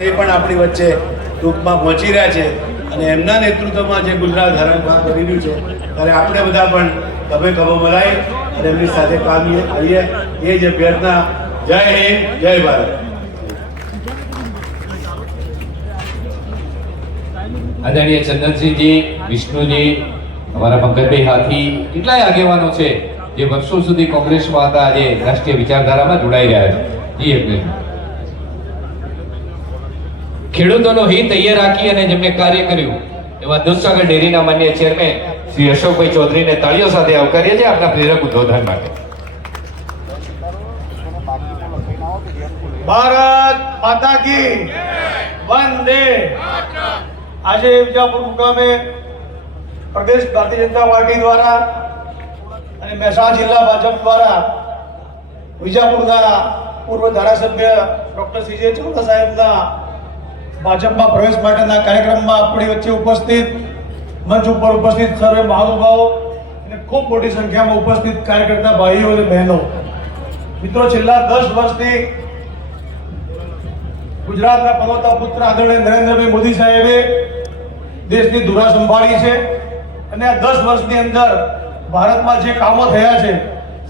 એ પણ આપણી વચ્ચે ટૂંકમાં પહોંચી રહ્યા છે અને એમના નેતૃત્વમાં જે ગુજરાત કામ કરી રહ્યું છે, ત્યારે આપણે બધા પણ ખભે ખભો મળાય અને એમની સાથે કામ કરીએ. એ જ અભ્યર્થના જય હિન્દ, જય ભારત. આદરણીય ચંદનસિંહજી, વિષ્ણુજી, અમારા પંકજભાઈ હાથી, કેટલાય આગેવાનો છે જે વર્ષો સુધી કોંગ્રેસમાં હતા, આજે રાષ્ટ્રીય વિચારધારામાં જોડાઈ રહ્યા છે. જી એટલે ખેડૂતોનો હિત તૈયાર રાખી અને જેમને કાર્ય કર્યું, એવા દૂધસાગર ડેરીના માન્ય ચેરમેન શ્રી અશોકભાઈ ચૌધરીને તાળીઓ સાથે આવકારીએ છીએ આપના પ્રેરક ઉદ્બોધન માટે. ભારત માતા કી વંદે. આજે વિજાપુર મુકામે પ્રદેશ ભારતીય જનતા પાર્ટી દ્વારા અને મહેસાણા જિલ્લા ભાજપ દ્વારા વિજાપુરના પૂર્વ ધારાસભ્ય ડોક્ટર સીજે ચૌધા સાહેબના ભાજપમાં પ્રવેશ માટેના કાર્યક્રમમાં આપણી વચ્ચે ઉપસ્થિત મંચ ઉપર ઉપસ્થિત સર્વે મહાનુભાવો અને ખૂબ મોટી સંખ્યામાં ઉપસ્થિત કાર્યકર્તા ભાઈઓ અને બહેનો. મિત્રો, છેલ્લા દસ વર્ષથી ગુજરાતના પર્વતા પુત્ર આદરણીય નરેન્દ્રભાઈ મોદી સાહેબે દેશની ધુરા સંભાળી છે અને આ દસ વર્ષની અંદર ભારતમાં જે કામો થયા છે,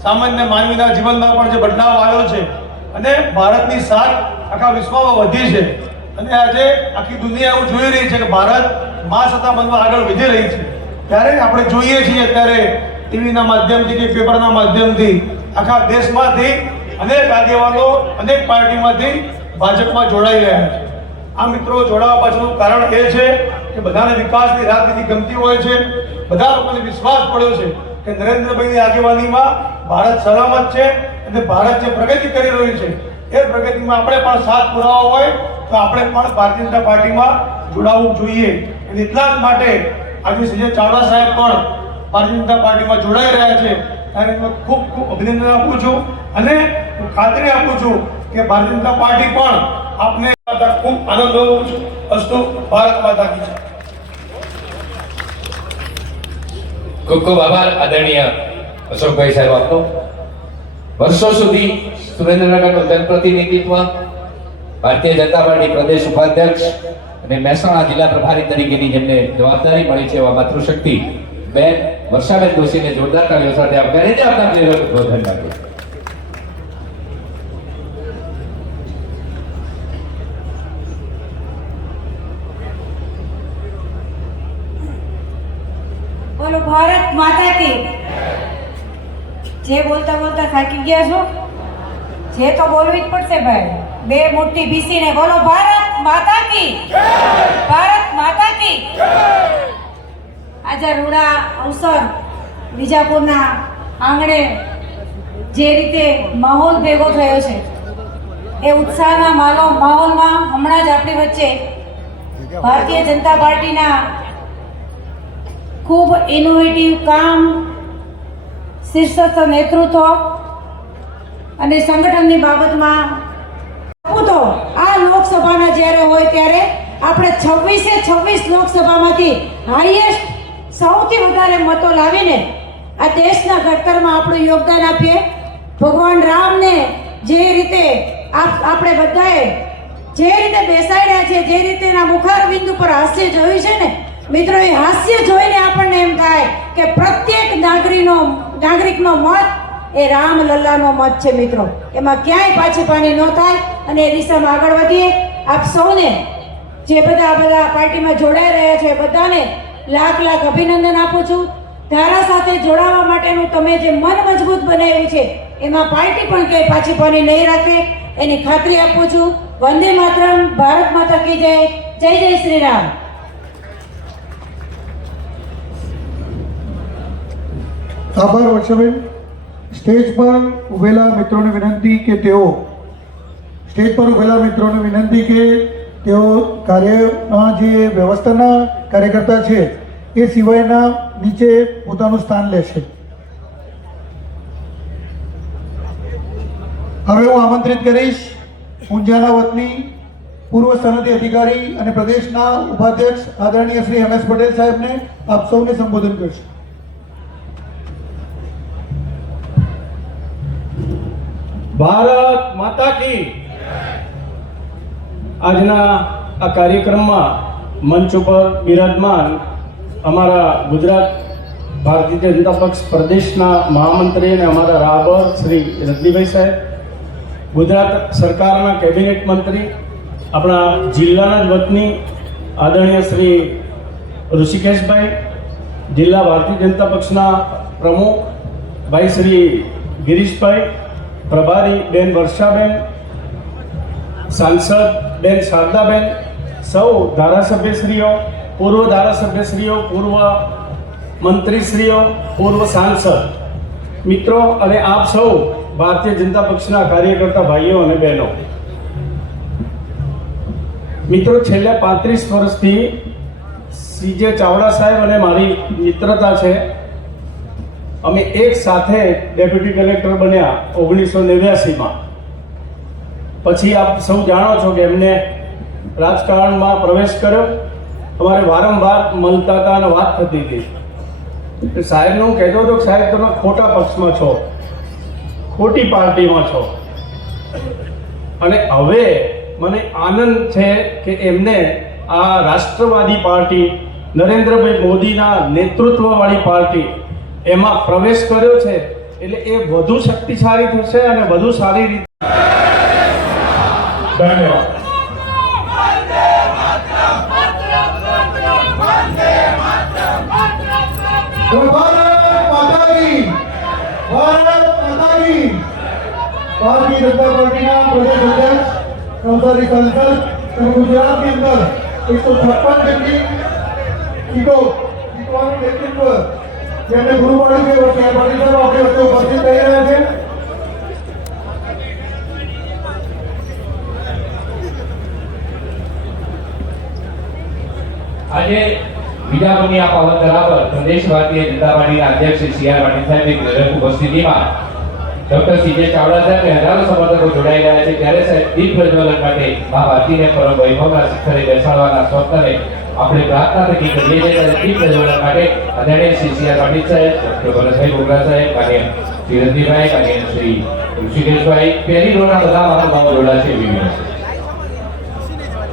સામાન્ય માનવીના જીવનમાં પણ જે બદલાવ આવ્યો છે અને ભારતની સાથ આખા વિશ્વમાં વધી છે. અને આજે આખી દુનિયા એવું જોઈ રહી છે કે ભારત મા સત્તા બનવા આગળ વધી રહી છે. ત્યારે આપણે જોઈએ છીએ અત્યારે ટીવીના માધ્યમથી કે પેપરના માધ્યમથી આખા દેશમાંથી અનેક આગેવાનો, અનેક પાર્ટીમાંથી ભાજપમાં જોડાઈ રહ્યા છે. આ મિત્રો જોડાવા પાછળનું કારણ એ છે કે બધાને વિકાસની રાજનીતિ ગમતી હોય છે. બધા લોકોને વિશ્વાસ પડ્યો છે કે નરેન્દ્રભાઈની આગેવાનીમાં ભારત સલામત છે અને ભારત જે પ્રગતિ કરી રહ્યું છે એ પ્રગતિમાં આપણે પણ સાથ પુરાવો હોય, તો આપણે પણ ભારતીય જનતા પાર્ટીમાં જોડાવવું જોઈએ. અને એટલા જ માટે આજે સીજે ચાવડા સાહેબ પણ ભારતીય જનતા પાર્ટીમાં જોડાઈ રહ્યા છે. ત્યારે હું ખૂબ ખૂબ અભિનંદન આપું છું. અને હું ખાતરી આપું છું કે ભારતીય જનતા પાર્ટી પણ આપને ખૂબ આનંદ અનુભવું છું. અસ્તુ ભારત માતા કી ખૂબ ખૂબ આભાર આદરણીય અશોકભાઈ સાહેબ આપનો. વર્ષો સુધી સુરેન્દ્રનગરનું જનપ્રતિનિધિત્વ, ભારતીય જનતા પાર્ટી પ્રદેશ ઉપાધ્યક્ષ અને મહેસાણા જિલ્લા પ્રભારી તરીકેની જેમને જવાબદારી મળી છે એવા માતૃશક્તિ બેન વર્ષાબેન દોશીને જોરદાર કાર્યો સાથે આવકારે જ આપના પ્રેરક બોલો ભારત માતા કી જે બોલતા બોલતા થાકી ગયા છો? જે તો બોલવી જ પડશે ભાઈ. બે મોટી ભીસીને બોલો, ભારત માતા કી! ભારત માતા કી! આજે રૂડા અવસર વિજાપુરના આંગણે જે રીતે માહોલ ભેગો થયો છે, એ ઉત્સાહના માલો માહોલમાં હમણાં જ આપણી વચ્ચે ભારતીય જનતા પાર્ટીના ખૂબ ઇનોવેટિવ કામ શીર્ષસ્થ નેતૃત્વ અને સંગઠનની બાબતમાં તો આ લોકસભાના જ્યારે હોય ત્યારે આપણે છવ્વીસે છવ્વીસ લોકસભામાંથી હાઈએસ્ટ સૌથી વધારે મતો લાવીને આ દેશના ઘડતરમાં આપણું યોગદાન આપીએ. ભગવાન રામને જે રીતે આપ- આપણે બધાએ જે રીતે બેસાડ્યા છે, જે રીતે એના મુખારબિંદુ પર હાસ્ય જોયું છે ને, મિત્રો, એ હાસ્ય જોઈને આપણને એમ થાય કે પ્રત્યેક નાગરીનો નાગરિકનો મત એ રામ લલ્લાનો મત છે મિત્રો. એમાં ક્યાંય પાછી પાણી ન થાય અને એ દિશામાં આગળ વધીએ. આપ સૌને જે બધા બધા પાર્ટીમાં જોડાઈ રહ્યા છે બધાને લાખ લાખ અભિનંદન આપું છું. ધારા સાથે જોડાવા માટેનું તમે જે મન મજબૂત બનાવ્યું છે, એમાં પાર્ટી પણ ક્યાંય પાછી પાણી નહીં રાખે. એની ખાતરી આપું છું. વંદે માતરમ, ભારત માતા કી જય. જય જય શ્રી રામ. આભાર વર્ષાબેન સ્ટેજ પર ઉભેલા મિત્રોને વિનંતી કે તેઓ, સ્ટેજ પર ઉભેલા મિત્રોને વિનંતી કે તેઓ કાર્યમાં જે વ્યવસ્થાના કાર્યકર્તા છે, એ સિવાયના નીચે પોતાનું સ્થાન લેશે. હવે હું આમંત્રિત કરીશ ઊંઝાના વતની પૂર્વ સનદી અધિકારી અને પ્રદેશના ઉપાધ્યક્ષ આદરણીય શ્રી એમ એસ પટેલ સાહેબને આપ સૌને સંબોધન કરશે. ભારત માતા કી. આજના આ કાર્યક્રમમાં મંચ ઉપર બિરાજમાન અમારા ગુજરાત ભારતીય જનતા પક્ષ પ્રદેશના મહામંત્રી અને અમારા રાબર શ્રી રજનીભાઈ સાહેબ, ગુજરાત સરકારના કેબિનેટ મંત્રી, આપણા જિલ્લાના જ વતની આદરણીય શ્રી ઋષિકેશભાઈ, જિલ્લા ભારતીય જનતા પક્ષના પ્રમુખ ભાઈ શ્રી ગિરીશભાઈ પ્રભારી બેન વર્ષાબેન, સાંસદ બેન શારદાબેન, સૌ ધારાસભ્યશ્રીઓ, પૂર્વ ધારાસભ્યશ્રીઓ, પૂર્વ મંત્રીશ્રીઓ, પૂર્વ સાંસદ. મિત્રો અને આપ સૌ ભારતીય જનતા પક્ષના કાર્યકર્તા ભાઈઓ અને બહેનો. મિત્રો છેલ્લા પાંત્રીસ વર્ષથી સીજે ચાવડા સાહેબ અને મારી મિત્રતા છે. અમે એક સાથે ડેપ્યુટી કલેક્ટર બન્યા ઓગણીસો નેવ્યાસીમાં. પછી આપ સૌ જાણો છો કે એમને રાજકારણમાં પ્રવેશ કર્યો. અમારે વારંવાર મળતા હતા અને વાત થતી હતી. સાહેબને હું કહેતો હતો કે સાહેબ, તમે ખોટા પક્ષમાં છો, ખોટી પાર્ટીમાં છો. અને હવે મને આનંદ છે કે એમને આ રાષ્ટ્રવાદી પાર્ટી, નરેન્દ્રભાઈ મોદીના નેતૃત્વવાળી પાર્ટી એમાં પ્રવેશ કર્યો છે એટલે એ વધુ શક્તિશાળી થશે અને વધુ સારી રીતે ધન્યવાદ. ભારતીય જનતા પાર્ટીના પ્રદેશ અધ્યક્ષ નવસારી સાંસદ અને ગુજરાતની અંદર એકસો છપ્પન જેટલી સીટો જીતવાનું નેતૃત્વ જેમને ગુરુ પાડ્યું છે શ્રી પાટીલ આપણે ઉપસ્થિત થઈ રહ્યા છે. આજે બીજાપુરની આ પાવન ધરા પ્રદેશ ભારતીય જનતા પાર્ટીના અધ્યક્ષ સી આર પાટીલ સાહેબની પ્રેરક ઉપસ્થિતિમાં ડોક્ટર સીજે ચાવડા સાહેબ હજારો સમર્થકો જોડાઈ રહ્યા છે. ત્યારે સાહેબ દીપ પ્રજ્વલન માટે મા ભારતીને પરમ વૈભવના શિખરે બેસાડવાના સ્વપ્નને આપણે પ્રાર્થના થકી કરીએ છીએ ત્યારે દીપ પ્રજ્વલન માટે આદરણીય શ્રી સી સાહેબ, ડોક્ટર ભરતભાઈ બોગરા સાહેબ માન્ય શ્રી રજનીભાઈ શ્રી ઋષિકેશભાઈ, પહેલી રોના બધા મહાનુભાવો જોડા છે વિવિધ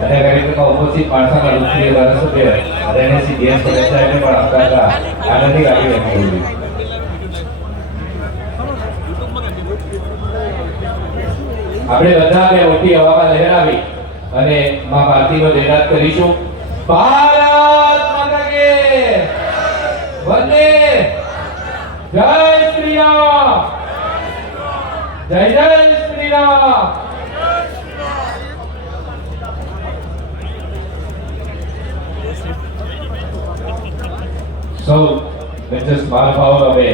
અને કાર્યક્રમમાં ઉપસ્થિત માણસાના લોકપ્રિય ધારાસભ્ય આદરણીય શ્રી ડી એસ પટેલ સાહેબને પણ આનંદની લાગી વ્યક્ત કરું છું આપણે બધા બે મોટી હવામાં લહેરાવી અને માં ભારતીનો જયરાત કરીશું. ભારત માતા કે વંદે. જય શ્રી રામ. જય જય શ્રી રામ. સૌ વ્યસ્ત મહાનુભાવો અમે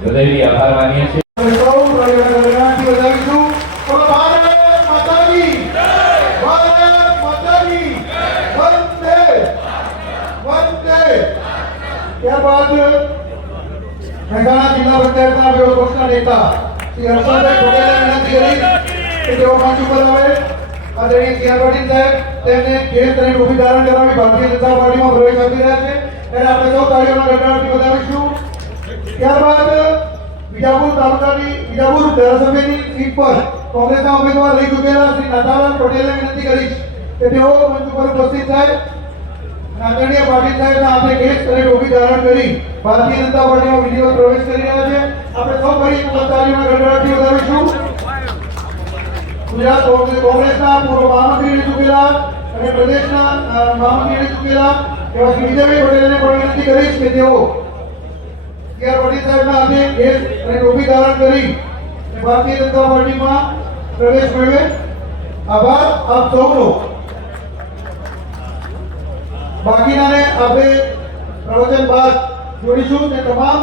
હૃદયથી આભાર માનીએ છીએ સૌ પ્રજાજનોથી વધાવીશું. બોલો ભારત માતા કી ભારત માતા કી વંદે વંદે ત્યારબાદ મહેસાણા જિલ્લા પંચાયતના વિરોધ પક્ષના નેતા શ્રી હર્ષભાઈ પટેલે વિનંતી કરી કે તેઓ મંચ ઉપર આવે. આદરણીય સી આર સાહેબ, તેમને કેસ અને ટોપી ધારણ કરાવી ભારતીય જનતા પાર્ટીમાં પ્રવેશ આપી રહ્યા છે. ત્યારે આપણે સૌ તાળીઓના ગણગણાટથી બતાવીશું ત્યારબાદ વિજાપુર તાલુકાની, વિજાપુર ધારાસભ્યની સીટ પર કોંગ્રેસના ઉમેદવાર રહી ચૂકેલા શ્રી નાથાલાલ પટેલને વિનંતી કરીશ કે તેઓ મંચ ઉપર ઉપસ્થિત થાય. આદરણીય પાટીલ સાહેબ હાથે કેસ અને ટોપી ધારણ કરી ભારતીય જનતા પાર્ટીમાં વીડિયો પ્રવેશ કરી રહ્યા છે. આપણે સૌ ફરી તાળીઓના ગણગણાટથી વધાવીશું ગુજરાત કોંગ્રેસ- કોંગ્રેસના પૂર્વ મહામંત્રી ચૂકેલા અને પ્રદેશના અ, મહામંત્રી ચૂકેલા એવા શ્રી વિજયભાઈ પટેલને પણ વિનંતી કરીશ કે તેઓ કે પાટીલ સાહેબના આજે કેસ અને ટોપી ધારણ કરી ભારતીય જનતા પાર્ટીમાં પ્રવેશ મેળવે. આભાર. આપ સૌનો બાકીનાને આપણે પ્રવચન બાદ જોડીશું તે તમામ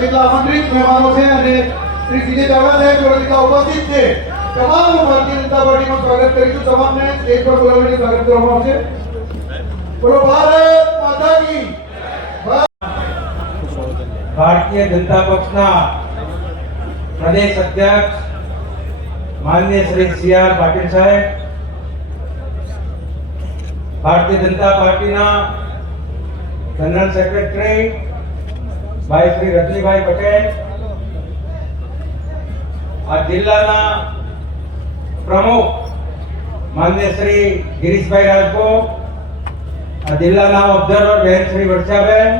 જેટલા આમંત્રિત મહેમાનો છે અને શ્રી સીજે ચાવડા સાહેબ જોડે જેટલા ઉપસ્થિત છે, તમામ ભારતીય જનતા પાર્ટીમાં સ્વાગત કરીશું. તમામને સ્ટેજ પર બોલાવીને સ્વાગત કરવામાં આવશે. બોલો, ભારત માતા કી ભારતીય જનતા પક્ષના પ્રદેશ અધ્યક્ષ માન્ય શ્રી સી આર પાટીલ સાહેબ ભારતીય જનતા પાર્ટીના જનરલ સેક્રેટરી ભાઈ શ્રી રજનીભાઈ પટેલ, આ જિલ્લાના પ્રમુખ માન્ય શ્રી ગિરીશભાઈ રાજકો આ જિલ્લાના ઓબ્ઝર્વર બહેન શ્રી વર્ષાબેન,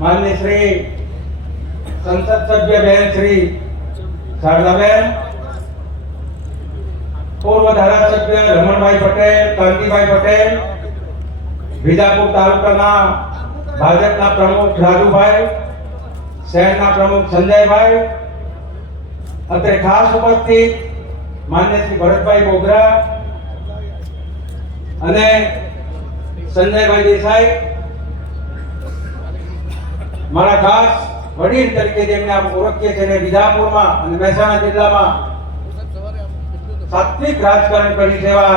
માન્ય શ્રી સંસદ સભ્ય બહેન શ્રી શારદાબેન પૂર્વ ધારાસભ્ય રમણભાઈ પટેલ કાંતિભાઈ પટેલ, વિજાપુર તાલુકાના ભાજપના પ્રમુખ રાજુભાઈ, શહેરના પ્રમુખ સંજયભાઈ, અત્રે ખાસ ઉપસ્થિત માન્ય શ્રી ભરતભાઈ બોગરા અને સંજયભાઈ દેસાઈ. મારા ખાસ વડીલ તરીકે જેમને આપણે ઓળખીએ છીએ વિજાપુરમાં અને મહેસાણા જિલ્લામાં સાત્વિક રાજકારણ કરી સેવા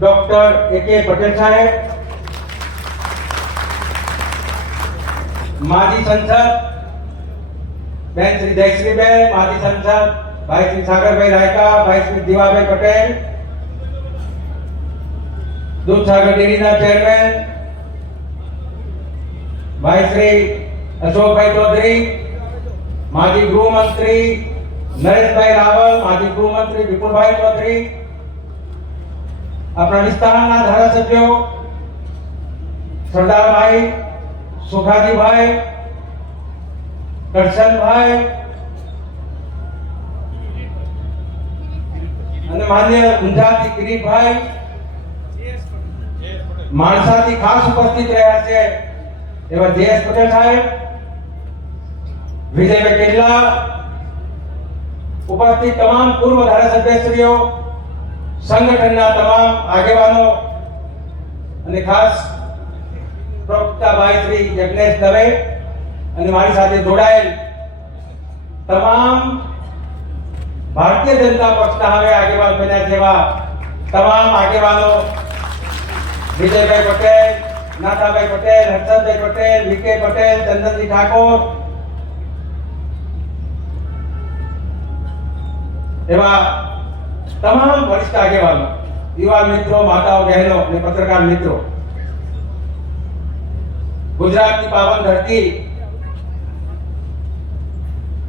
ડોક્ટર એ કે પટેલ સાહેબ. માજી સંસદ બેન શ્રી જયશ્રીબેન, માજી સંસદ ભાઈ શ્રી સાગરભાઈ રાયકા, ભાઈ શ્રી દીવાભાઈ પટેલ, દૂધસાગર ડેરીના ચેરમેન, ભાઈ શ્રી અશોકભાઈ ચૌધરી, માજી ગૃહમંત્રી નરેશભાઈ રાવલ, માજી ગૃહમંત્રી, વિપુલભાઈ ચૌધરી, આપણા વિસ્તારના ધારાસભ્યો, સરદારભાઈ સુખાજીભાઈ કરશનભાઈ, અને માન્ય ઊંઝાથી ગિરીભાઈ માણસાથી ખાસ ઉપસ્થિત રહ્યા છે, એવા જયેશ પટેલ સાહેબ, વિજયભાઈ કેરલા ઉપસ્થિત તમામ પૂર્વ ધારાસભ્યશ્રીઓ સંગઠનના તમામ આગેવાનો અને ખાસ પ્રવક્તાભાઈ શ્રી જગનેશ દવે અને મારી સાથે જોડાયેલ તમામ ભારતીય જનતા પક્ષના હવે આગેવાન બન્યા જેવા તમામ આગેવાનો વિજયભાઈ પટેલ, નાથાભાઈ પટેલ, હર્ષદભાઈ પટેલ વિકે પટેલ, ચંદનજી ઠાકોર એવા તમામ વરિષ્ઠ આગેવાનો, યુવા મિત્રો, માતાઓ, બહેનો અને પત્રકાર મિત્રો, ગુજરાતની પાવન ધરતી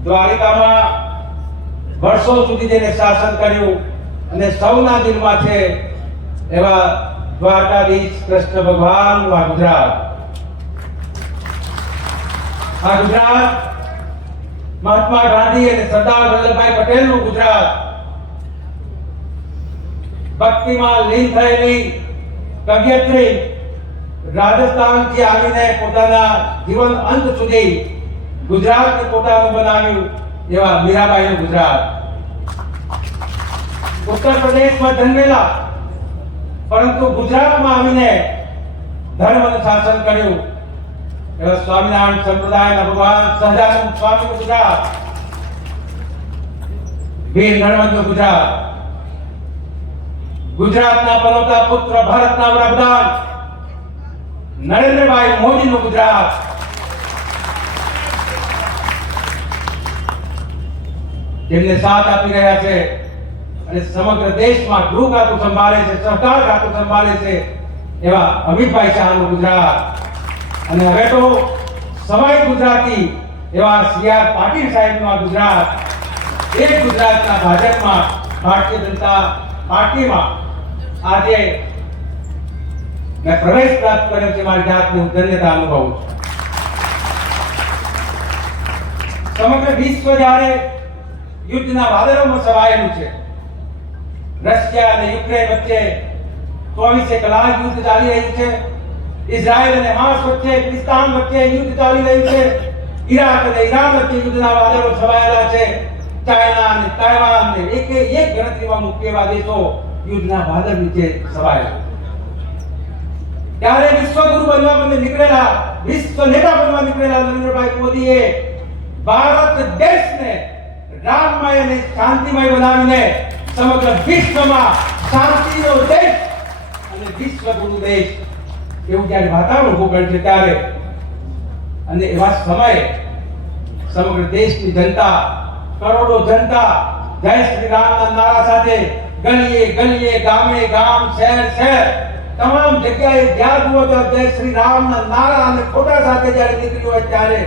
દ્વારિકામાં વર્ષો સુધી જેને શાસન કર્યું અને સૌના દિલમાં છે એવા દ્વારકાધીશ કૃષ્ણ ભગવાન આ ગુજરાત. આ ગુજરાત મહાત્મા ગાંધી અને સરદાર વલ્લભભાઈ પટેલનું ગુજરાત. ભક્તિમાં લીન થયેલી કવિયત્રી રાજસ્થાનથી આવીને પોતાના જીવન અંત સુધી ગુજરાતને પોતાનું બનાવ્યું એવા મીરાબાઈનું ગુજરાત. ઉત્તર પ્રદેશમાં જન્મેલા, પરંતુ ગુજરાતમાં આવીને ધર્મ શાસન કર્યું. એવા સ્વામિનારાયણ સંપ્રદાયના ભગવાન સહજાનંદ સ્વામી ગુજરાત. વીર નર્મદનું ગુજરાત. ગુજરાતના પનોતા પુત્ર ભારતના વડાપ્રધાન નરેન્દ્રભાઈ મોદીનું ગુજરાત. જેમને સાથ આપી રહ્યા છે અને સમગ્ર દેશમાં ગૃહ ખાતું સંભાળે છે, સહકાર ખાતું સંભાળે છે એવા અમિતભાઈ શાહનું ગુજરાત. અને હવે તો સવાઈ ગુજરાતી એવા સી આર પાટીલ સાહેબનું ગુજરાત એ ગુજરાતના ભાજપમાં ભારતીય જનતા પાર્ટીમાં આજે મેં પ્રવેશ પ્રાપ્ત કર્યો છે મારી જાતને હું ધન્યતા અનુભવું છું. સમગ્ર વિશ્વ જ્યારે યુદ્ધના વાદળોમાં સવાયેલું છે, રશિયા અને યુક્રેન વચ્ચે ચોવીસે કલાક યુદ્ધ ચાલી રહ્યું છે. ઇઝરાયલ અને હાસ વચ્ચે, પાકિસ્તાન વચ્ચે યુદ્ધ ચાલી રહ્યું છે. ઈરાક અને ઈરાન વચ્ચે યુદ્ધના વાદળો છવાયેલા છે. ચાઇના અને તાઇવાન ને એક એક ગણતરીમાં મુખ્ય એવા દેશો યુદ્ધના વાદળ નીચે છવાયેલા ત્યારે વિશ્વગુરુ બનવા માટે નીકળેલા, વિશ્વ નેતા બનવા નીકળેલા નરેન્દ્રભાઈ મોદીએ ભારત દેશને રામમય અને શાંતિમય બનાવીને સમગ્ર વિશ્વમાં શાંતિનો દેશ અને વિશ્વગુરુ દેશ એવું જ્યારે વાતાવરણ ઊભું કર્યું છે ત્યારે. અને એવા સમયે સમગ્ર દેશની જનતા, કરોડો જનતા જય શ્રી રામના નારા સાથે ગલીએ ગલીએ, ગામે ગામ, શહેર શહેર તમામ જગ્યાએ જ્યાં જુઓ તો જય શ્રી રામના નારા અને ફોટા સાથે જ્યારે નીકળી હોય ત્યારે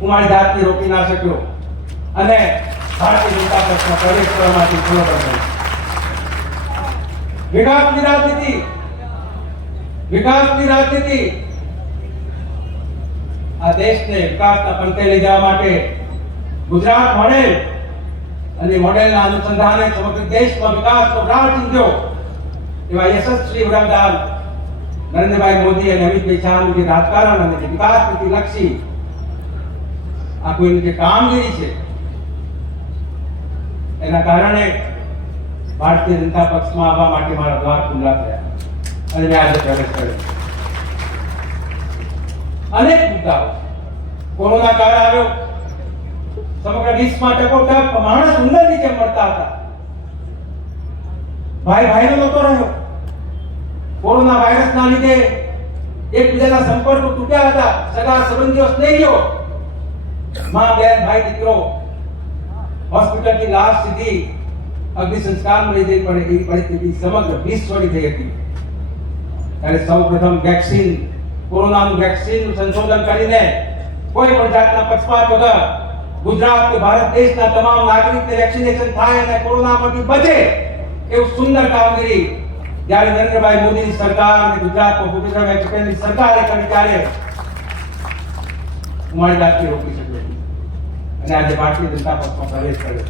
હું મારી જાતને રોકી ના શક્યો. અને ભારતીય જનતા પક્ષમાં પ્રવેશ કરવા માટે વિકાસની રાજનીતિ વિકાસની રાજનીતિ. આ દેશને વિકાસના પંથે લઈ જવા માટે ગુજરાત મોડેલ અને મોડેલના અનુસંધાને સમગ્ર દેશમાં વિકાસનો રાહ ચીંધ્યો. એવા યશસ્વી વડાપ્રધાન નરેન્દ્રભાઈ મોદી અને અમિતભાઈ શાહનું જે રાજકારણ અને જે વિકાસ લક્ષી આ કોઈની જે કામગીરી છે, એના કારણે ભારતીય જનતા પક્ષમાં આવવા માટે મારા દ્વાર ખુલ્લા થયા. અને મેં આજે પ્રવેશ અનેક મુદ્દાઓ. કોરોના કાળ આવ્યો. સમગ્ર વિશ્વમાં ટકોટક માણસ ઉંદરની નીચે મળતા હતા. ભાઈ ભાઈનો નતો રહ્યો. કોરોના વાયરસના લીધે એકબીજાના સંપર્ક તૂટ્યા હતા. સગા સંબંધીઓ સ્નેહીઓ. માં, બેન, ભાઈ, દીકરો. હોસ્પિટલની લાશ સીધી અગ્નિ સંસ્કારમાં લઈ જઈ પડે એવી પરિસ્થિતિ સમગ્ર વિશ્વની થઈ હતી. ત્યારે સૌ પ્રથમ વેક્સિન કોરોનાનું વેક્સિનનું સંશોધન કરીને કોઈ પણ જાતના પક્ષપાત વગર ગુજરાત કે ભારત દેશના તમામ નાગરિકને વેક્સિનેશન થાય અને કોરોનામાંથી બચે એવું સુંદર કામગીરી જ્યારે નરેન્દ્રભાઈ મોદીની સરકાર અને ગુજરાતમાં ભૂપેન્દ્રભાઈ પટેલની સરકારે કરી ત્યારે મારી જાતને રોકી શક્યો અને આજે ભારતીય જનતા પક્ષમાં પ્રવેશ કર્યો